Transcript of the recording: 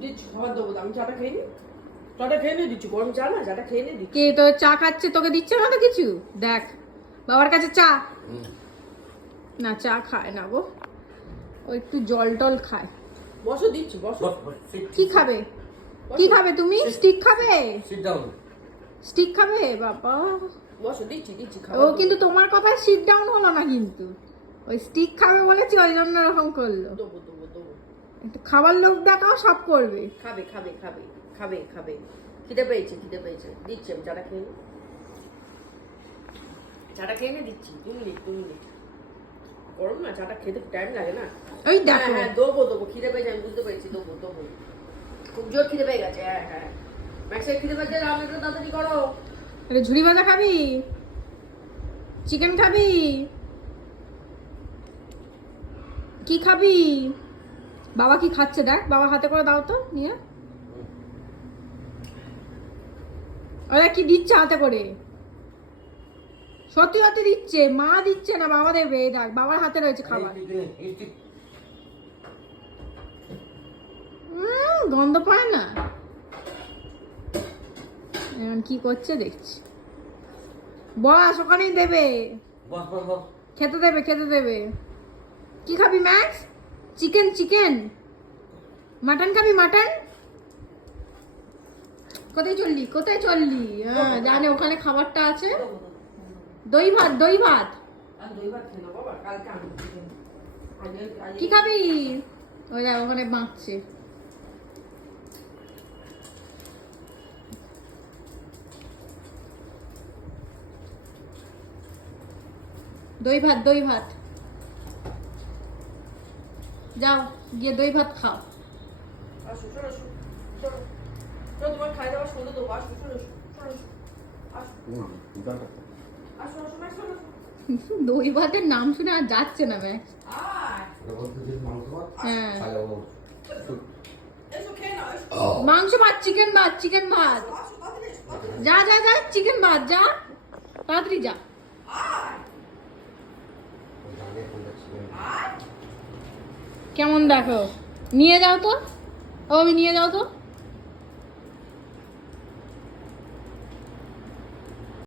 দিচ্ছি খাবার দেবো, আমি চাটা খেয়ে নি, চাটা খেয়ে নিয়ে দিচ্ছি, গরম চা না, চাটা খেয়ে নিয়ে দিচ্ছি। কে তো চা খাচ্ছে, তোকে দিচ্ছে না তো কিছু? দেখ বাবার কাছে চা না, চা খায় না গো, ও একটু জল টল খায়। বসো, দিচ্ছি বসো। কি খাবে, কি খাবে তুমি? স্টিক খাবে? Sit down. স্টিক খাবে বাবা? বসো, দিচ্ছি দিচ্ছি ও খাবার। কিন্তু তোমার কথায় সিট ডাউন হলো না, কিন্তু ওই স্টিক খাবে বলেছি, ওই জন্য এরকম করলো। দেবো দেবো দেবো। একটু খাবার লোক দেখাও, সব করবে। খাবে খাবে খাবে খাবে খাবে, খিদে পেয়েছে খিদে পেয়েছে, দিচ্ছি আমি চাটা খেয়ে নি, চাটা খেয়ে নিয়ে দিচ্ছি। 2 মিনিট 2 মিনিট, গরম না, চাটা খেতে টাইম লাগে না। ওই হ্যাঁ দেখো, হ্যাঁ দেবো দেবো, খিদে পেয়েছে আমি বুঝতে পেরেছি, দেবো দেবো, খুব জোর খিদে পেয়ে গেছে। হ্যাঁ হ্যাঁ, ম্যাক্সের খিদে পেয়েছে, রাম একটু তাড়াতাড়ি করো। একটা ঝুড়ি ভাজা খাবি? চিকেন খাবি? কি খাবি? বাবা কি খাচ্ছে দেখ, বাবা হাতে করে দাও তো নিয়ে। ওরা কি দিচ্ছে হাতে করে? সত্যি সত্যি দিচ্ছে, মা দিচ্ছে না, বাবা দেবে। এই দেখ, বাবার হাতে রয়েছে খাবার। গন্ধ পায় না, এখন কি করছে দেখছি। বস, ওখানেই দেবে, বস বস বস। খেতে দেবে, খেতে দেবে। কি খাবি ম্যাক্স? Chicken chicken? মাটন খাবি? মাটন? কোথায় চললি, কোথায় চললি? হ্যাঁ জানে ওখানে খাবারটা আছে। দই ভাত, দই ভাত। আর দই ভাত খেলো বাবা, কালকে আমি চিকেন। কি খাবি? ওই দেখ ওখানে বাঁচছে। দই ভাত, দই ভাত। যাও গিয়ে দই ভাত খাও। আসো, চলো আসো, চলো চলো, তোমার খাই দাওয়া শুনে দেবো। আসো, চলো আসো, চলো আসো, আসো আসো আসো, ম্যাক্স চলো আসো। দই ভাতের নাম শুনে আর যাচ্ছে না ম্যাক্স। আয়, হ্যাঁ, এসো খেয়ে নাও, এসো মাংস ভাত, চিকেন ভাত, চিকেন ভাত। আসো, তাড়াতাড়ি এসো, তাড়াতাড়ি যা যা যা, চিকেন ভাত যা, তাড়াতাড়ি যা। আয় আয়। কেমন দেখো, নিয়ে যাও তো, ও আমি নিয়ে যাও তো।